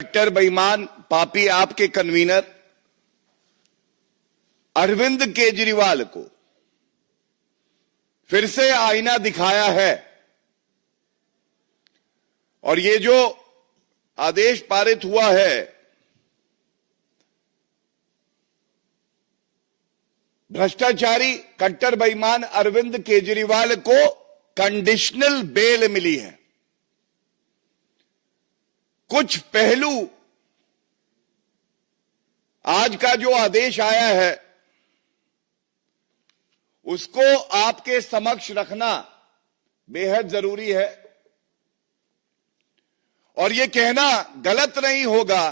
कट्टर बेईमान पापी आपके कन्वीनर अरविंद केजरीवाल को फिर से आईना दिखाया है और ये जो आदेश पारित हुआ है भ्रष्टाचारी कट्टर बेईमान अरविंद केजरीवाल को कंडीशनल बेल मिली है। कुछ पहलू आज का जो आदेश आया है उसको आपके समक्ष रखना बेहद जरूरी है और ये कहना गलत नहीं होगा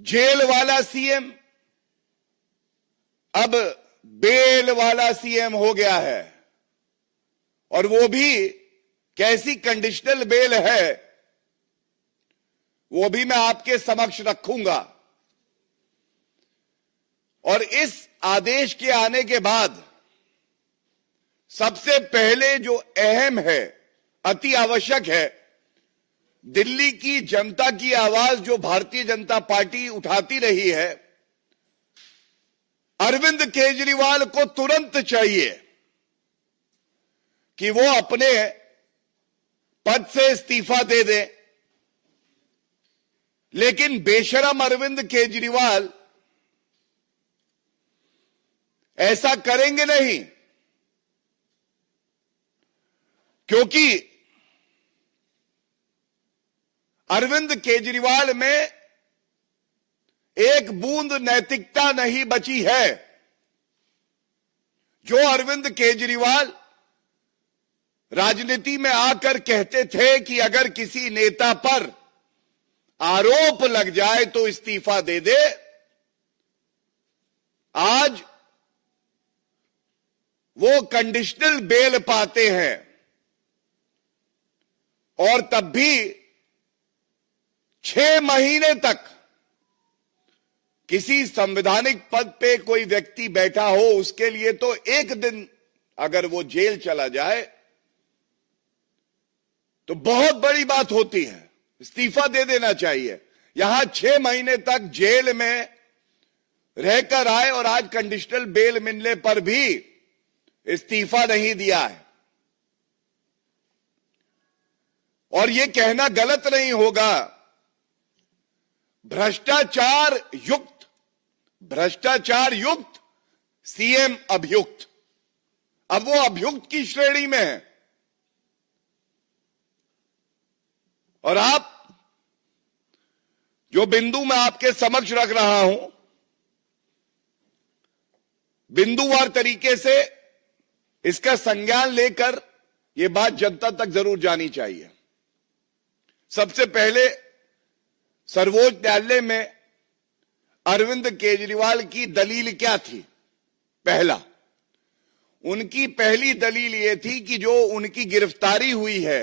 जेल वाला सीएम अब बेल वाला सीएम हो गया है और वो भी कैसी कंडीशनल बेल है वो भी मैं आपके समक्ष रखूंगा। और इस आदेश के आने के बाद सबसे पहले जो अहम है, अति आवश्यक है, दिल्ली की जनता की आवाज जो भारतीय जनता पार्टी उठाती रही है, अरविंद केजरीवाल को तुरंत चाहिए कि वो अपने पद से इस्तीफा दे दे। लेकिन बेशरम अरविंद केजरीवाल ऐसा करेंगे नहीं, क्योंकि अरविंद केजरीवाल में एक बूंद नैतिकता नहीं बची है। जो अरविंद केजरीवाल राजनीति में आकर कहते थे कि अगर किसी नेता पर आरोप लग जाए तो इस्तीफा दे दे, आज वो कंडीशनल बेल पाते हैं और तब भी 6 महीने तक किसी संवैधानिक पद पे कोई व्यक्ति बैठा हो उसके लिए तो एक दिन अगर वो जेल चला जाए तो बहुत बड़ी बात होती है, इस्तीफा दे देना चाहिए। यहां 6 महीने तक जेल में रहकर आए और आज कंडीशनल बेल मिलने पर भी इस्तीफा नहीं दिया है। और यह कहना गलत नहीं होगा भ्रष्टाचार युक्त सीएम अभियुक्त, अब वो अभियुक्त की श्रेणी में है। और आप जो बिंदु मैं आपके समक्ष रख रहा हूं, बिंदुवार तरीके से इसका संज्ञान लेकर यह बात जनता तक जरूर जानी चाहिए। सबसे पहले सर्वोच्च न्यायालय में अरविंद केजरीवाल की दलील क्या थी? पहला, उनकी पहली दलील यह थी कि जो उनकी गिरफ्तारी हुई है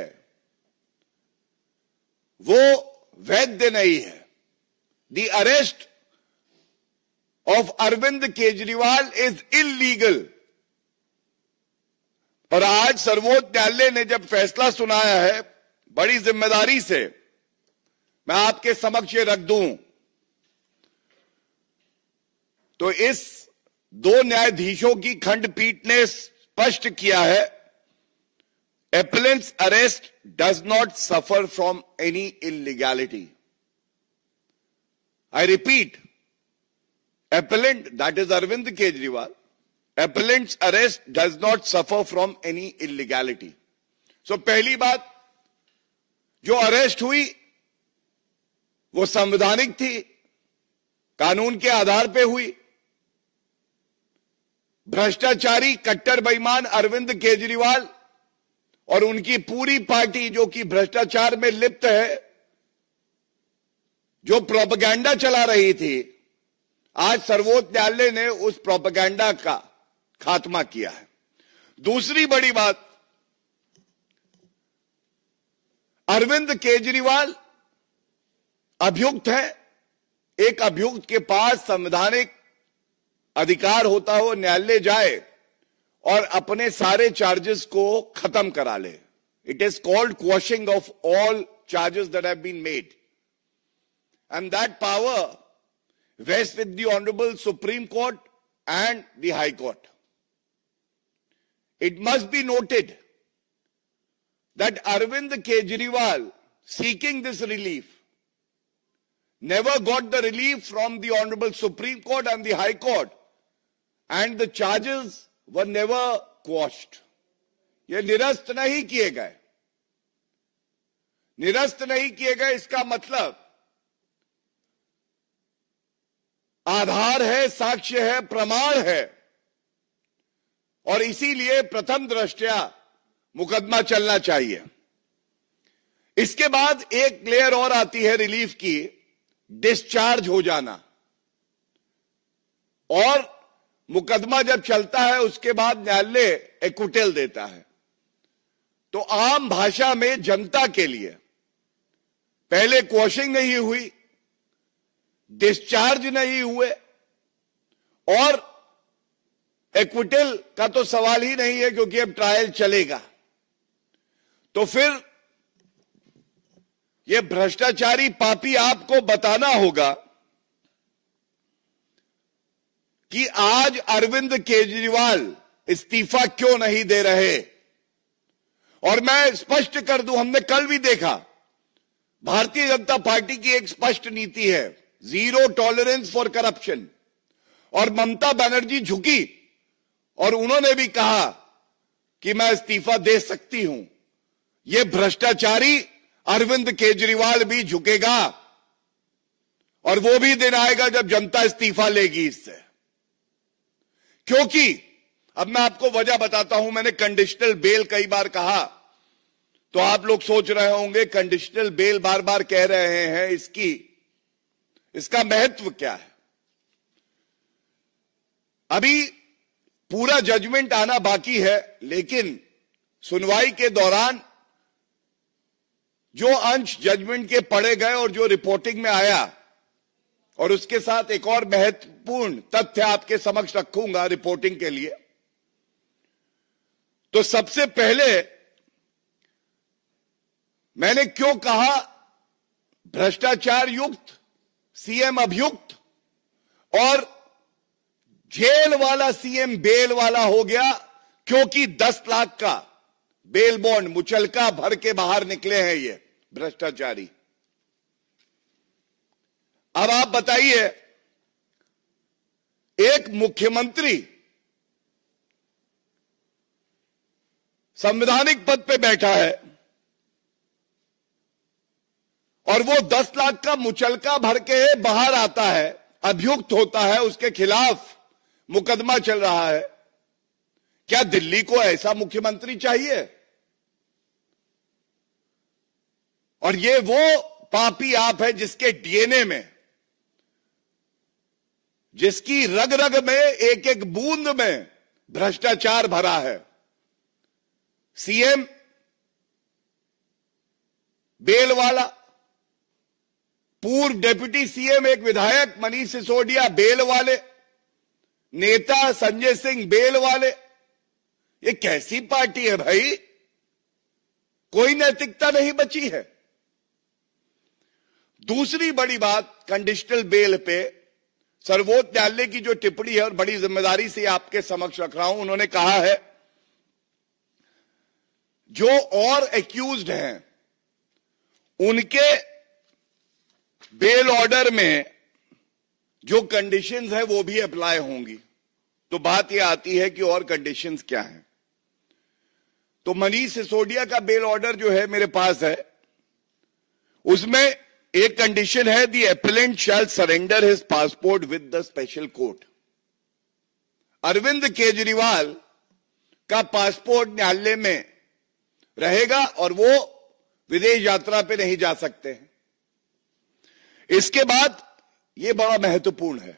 वो वैध नहीं है। The arrest of Arvind Kejriwal is illegal। और आज सर्वोच्च न्यायालय ने जब फैसला सुनाया है, बड़ी जिम्मेदारी से मैं आपके समक्ष रख दूं, तो इस 2 न्यायाधीशों की खंडपीठ ने स्पष्ट किया है, appellant's arrest does not suffer from any illegality। I repeat, appellant, that is Arvind Kejriwal, appellant's arrest does not suffer from any illegality। So पहली बात, जो अरेस्ट हुई वो संवैधानिक थी, कानून के आधार पे हुई। भ्रष्टाचारी कट्टर बेईमान अरविंद केजरीवाल और उनकी पूरी पार्टी जो कि भ्रष्टाचार में लिप्त है, जो प्रोपेगेंडा चला रही थी, आज सर्वोच्च न्यायालय ने उस प्रोपेगेंडा का खात्मा किया है। दूसरी बड़ी बात, अरविंद केजरीवाल अभियुक्त है। एक अभियुक्त के पास संवैधानिक अधिकार होता हो न्यायालय जाए और अपने सारे चार्जेस को खत्म करा ले। It is called quashing of all charges that have been made. And that power rests with the Honorable Supreme Court and the High Court. It must be noted that Arvind Kejriwal, seeking this relief, never got the relief from the Honorable Supreme Court and the High Court, and the charges were never quashed. ये निरस्त नहीं किए गए. निरस्त नहीं किए गए इसका मतलब आधार है, साक्ष्य है, प्रमाण है, और इसीलिए प्रथम दृष्टया मुकदमा चलना चाहिए. इसके बाद एक लेयर और आती है रिलीफ की, डिस्चार्ज हो जाना. और मुकदमा जब चलता है उसके बाद न्यायालय एक्विटल देता है. तो आम भाषा में जनता के लिए पहले क्वॉशिंग नहीं हुई, डिस्चार्ज नहीं हुए, और एक्विटल का तो सवाल ही नहीं है क्योंकि अब ट्रायल चलेगा. तो फिर यह भ्रष्टाचारी पापी आपको बताना होगा कि आज अरविंद केजरीवाल इस्तीफा क्यों नहीं दे रहे. और मैं स्पष्ट कर दूं, हमने कल भी देखा, भारतीय जनता पार्टी की एक स्पष्ट नीति है, जीरो टॉलरेंस फॉर करप्शन. और ममता बनर्जी झुकी और उन्होंने भी कहा कि मैं इस्तीफा दे सकती हूं. यह भ्रष्टाचारी अरविंद केजरीवाल भी झुकेगा, और वो भी दिन आएगा जब जनता इस्तीफा लेगी इससे. क्योंकि अब मैं आपको वजह बताता हूं. मैंने कंडीशनल बेल कई बार कहा, तो आप लोग सोच रहे होंगे कंडीशनल बेल बार बार कह रहे हैं, इसका महत्व क्या है. अभी पूरा जजमेंट आना बाकी है, लेकिन सुनवाई के दौरान जो अंश जजमेंट के पढ़े गए और जो रिपोर्टिंग में आया, और उसके साथ एक और महत्वपूर्ण तथ्य आपके समक्ष रखूंगा रिपोर्टिंग के लिए. तो सबसे पहले मैंने क्यों कहा भ्रष्टाचार युक्त, सीएम अभियुक्त, और जेल वाला सीएम बेल वाला हो गया, क्योंकि 10 लाख का बेल बॉन्ड मुचलका भर के बाहर निकले हैं ये भ्रष्टाचारी. अब आप बताइए, एक मुख्यमंत्री संवैधानिक पद पे बैठा है और वो 10 लाख का मुचलका भर के बाहर आता है, अभियुक्त होता है, उसके खिलाफ मुकदमा चल रहा है. क्या दिल्ली को ऐसा मुख्यमंत्री चाहिए? और ये वो पापी आप है जिसके डीएनए में, जिसकी रग रग में, एक एक बूंद में भ्रष्टाचार भरा है. सीएम बेल वाला, पूर्व डिप्टी सीएम एक विधायक मनीष सिसोदिया बेल वाले, नेता संजय सिंह बेल वाले. ये कैसी पार्टी है भाई? कोई नैतिकता नहीं बची है. दूसरी बड़ी बात, कंडीशनल बेल पे सर्वोच्च न्यायालय की जो टिप्पणी है, और बड़ी जिम्मेदारी से आपके समक्ष रख रहा हूं, उन्होंने कहा है जो और एक्यूज्ड हैं उनके बेल ऑर्डर में जो कंडीशंस है वो भी अप्लाई होंगी. तो बात यह आती है कि और कंडीशंस क्या हैं. तो मनीष सिसोदिया का बेल ऑर्डर जो है मेरे पास है, उसमें एक कंडीशन है, the appellant shall surrender his passport with the special court. Arvind Kejriwal का पासपोर्ट न्यायालय में रहेगा और वो विदेश यात्रा पे नहीं जा सकते हैं. इसके बाद ये बड़ा महत्वपूर्ण है,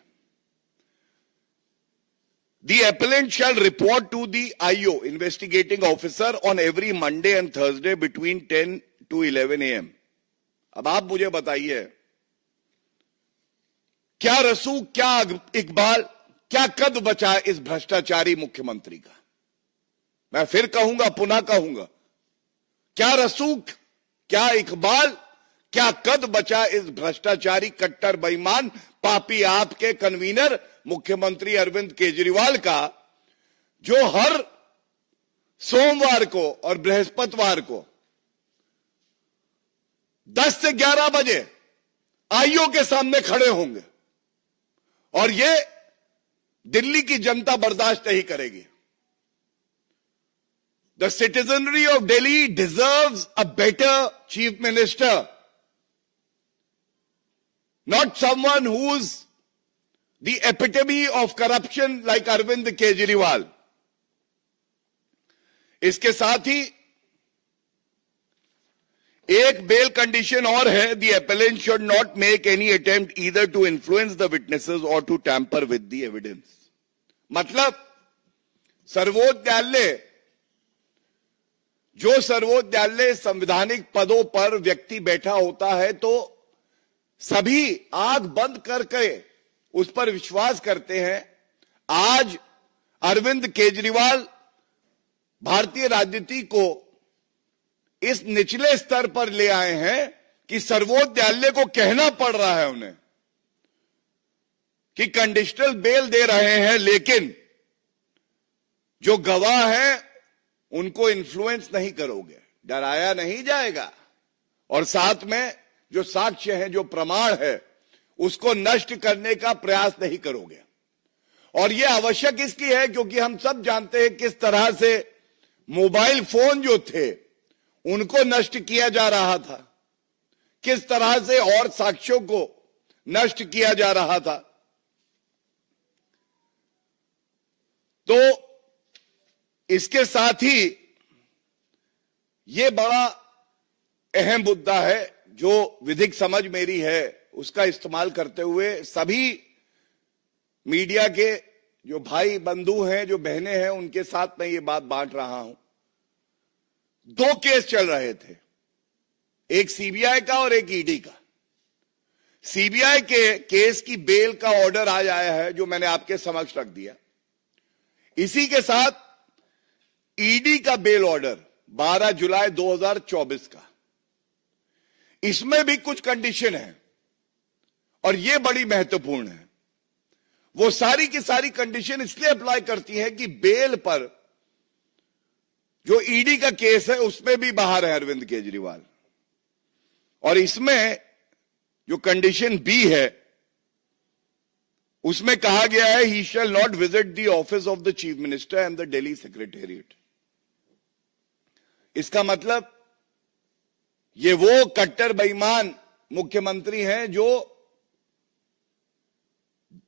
the appellant shall report to the IO investigating officer on every Monday and Thursday between 10 to 11 AM. अब आप मुझे बताइए, क्या रसूख, क्या इकबाल, क्या कद बचा है इस भ्रष्टाचारी मुख्यमंत्री का? मैं फिर कहूंगा, पुनः कहूंगा, क्या रसूख, क्या इकबाल क्या कद बचा इस भ्रष्टाचारी कट्टर बेईमान पापी आपके कन्वीनर मुख्यमंत्री अरविंद केजरीवाल का, जो हर सोमवार को और बृहस्पतिवार को 10 से 11 बजे आईओ के सामने खड़े होंगे और ये दिल्ली की जनता बर्दाश्त नहीं करेगी। The citizenry of Delhi deserves a better chief minister, not someone who's the epitome of corruption like Arvind Kejriwal. इसके साथ ही एक बेल कंडीशन और है, the appellant should not make any attempt either to influence the witnesses or to tamper with the evidence. मतलब सर्वोच्च न्यायालय, जो सर्वोच्च न्यायालय संवैधानिक पदों पर व्यक्ति बैठा होता है तो सभी आंख बंद करके उस पर विश्वास करते हैं। आज अरविंद केजरीवाल भारतीय राजनीति को इस निचले स्तर पर ले आए हैं कि सर्वोच्च न्यायालय को कहना पड़ रहा है उन्हें कि कंडीशनल बेल दे रहे हैं, लेकिन जो गवाह हैं उनको इन्फ्लुएंस नहीं करोगे, डराया नहीं जाएगा, और साथ में जो साक्ष्य है, जो प्रमाण है, उसको नष्ट करने का प्रयास नहीं करोगे। और यह आवश्यक इसलिए है क्योंकि हम सब जानते हैं किस तरह से मोबाइल फोन जो थे उनको नष्ट किया जा रहा था, किस तरह से और साक्ष्यों को नष्ट किया जा रहा था। तो इसके साथ ही यह बड़ा अहम मुद्दा है, जो विधिक समझ मेरी है उसका इस्तेमाल करते हुए सभी मीडिया के जो भाई बंधु हैं, जो बहनें हैं, उनके साथ मैं ये बात बांट रहा हूं। 2 केस चल रहे थे, एक सीबीआई का और एक ईडी का। सीबीआई के केस की बेल का ऑर्डर आज आया है, जो मैंने आपके समक्ष रख दिया। इसी के साथ ईडी का बेल ऑर्डर 12 जुलाई 2024 का, इसमें भी कुछ कंडीशन है और यह बड़ी महत्वपूर्ण है। वो सारी की सारी कंडीशन इसलिए अप्लाई करती है कि बेल पर जो ईडी का केस है उसमें भी बाहर है अरविंद केजरीवाल, और इसमें जो कंडीशन बी है उसमें कहा गया है he shall not visit the office of the chief minister and the Delhi secretariat. इसका मतलब ये वो कट्टर बेईमान मुख्यमंत्री हैं जो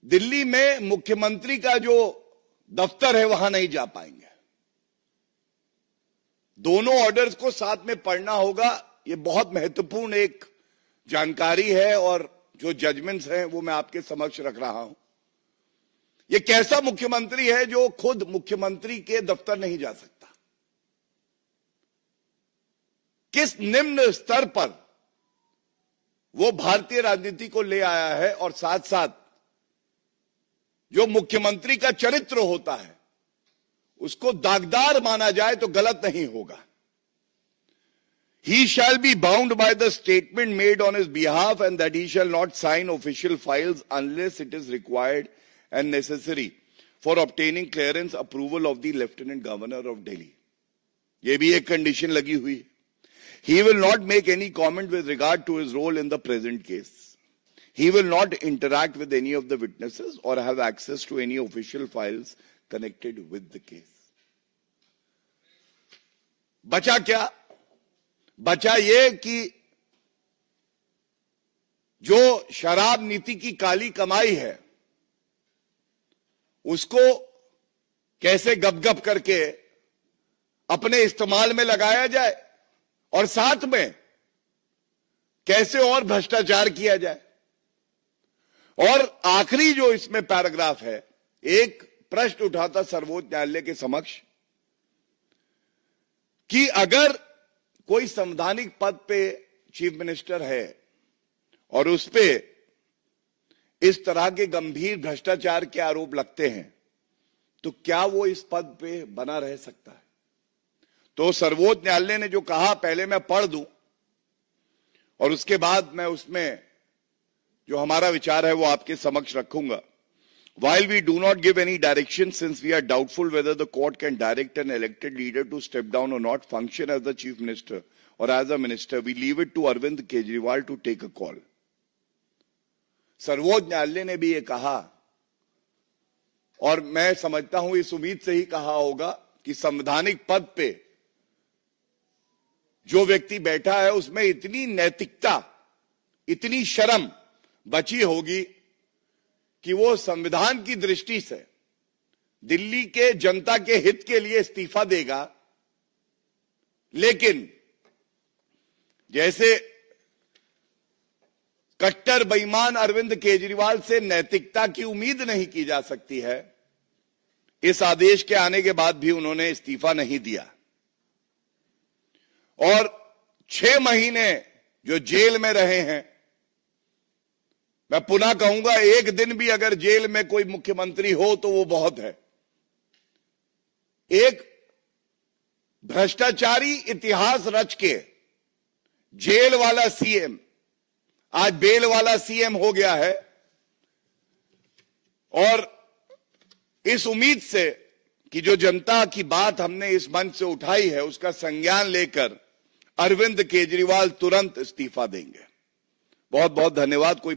दिल्ली में मुख्यमंत्री का जो दफ्तर है वहां नहीं जा पाएंगे। दोनों ऑर्डर्स को साथ में पढ़ना होगा, ये बहुत महत्वपूर्ण एक जानकारी है, और जो जजमेंट्स हैं वो मैं आपके समक्ष रख रहा हूं। ये कैसा मुख्यमंत्री है जो खुद मुख्यमंत्री के दफ्तर नहीं जा सकता, किस निम्न स्तर पर वो भारतीय राजनीति को ले आया है, और साथ साथ जो मुख्यमंत्री का चरित्र होता है उसको दागदार माना जाए तो गलत नहीं होगा। He shall be bound by the statement made on his behalf and that he shall not sign official files unless it is required and necessary for obtaining clearance approval of the Lieutenant Governor of Delhi. ये भी एक condition लगी हुई। He will not make any comment with regard to his role in the present case. He will not interact with any of the witnesses or have access to any official files connected with the case. बचा क्या? बचा ये कि जो शराब नीति की काली कमाई है उसको कैसे गप-गप करके अपने इस्तेमाल में लगाया जाए, और साथ में कैसे और भ्रष्टाचार किया जाए। और आखिरी जो इसमें पैराग्राफ है, एक प्रश्न उठाता सर्वोच्च न्यायालय के समक्ष कि अगर कोई संवैधानिक पद पे चीफ मिनिस्टर है और उस पे इस तरह के गंभीर भ्रष्टाचार के आरोप लगते हैं तो क्या वो इस पद पे बना रह सकता है? तो सर्वोच्च न्यायालय ने जो कहा, पहले मैं पढ़ दूं, और उसके बाद मैं उसमें जो हमारा विचार है वो आपके समक्ष रखूंगा. While we do not give any direction, since we are doubtful whether the court can direct an elected leader to step down or not, function as the chief minister or as a minister, we leave it to Arvind Kejriwal to take a call. सर्वोच्च न्यायालय ने भी ये कहा, और मैं समझता हूं इस उम्मीद से ही कहा होगा कि संवैधानिक पद पे जो व्यक्ति बैठा है उसमें इतनी नैतिकता, इतनी शर्म बची होगी कि वो संविधान की दृष्टि से दिल्ली के जनता के हित के लिए इस्तीफा देगा. लेकिन जैसे कट्टर बेईमान अरविंद केजरीवाल से नैतिकता की उम्मीद नहीं की जा सकती है, इस आदेश के आने के बाद भी उन्होंने इस्तीफा नहीं दिया. और 6 महीने जो जेल में रहे हैं, मैं पुनः कहूंगा, एक दिन भी अगर जेल में कोई मुख्यमंत्री हो तो वो बहुत है. एक भ्रष्टाचारी इतिहास रच के जेल वाला सीएम आज बेल वाला सीएम हो गया है. और इस उम्मीद से कि जो जनता की बात हमने इस मंच से उठाई है उसका संज्ञान लेकर अरविंद केजरीवाल तुरंत इस्तीफा देंगे. बहुत बहुत धन्यवाद. कोई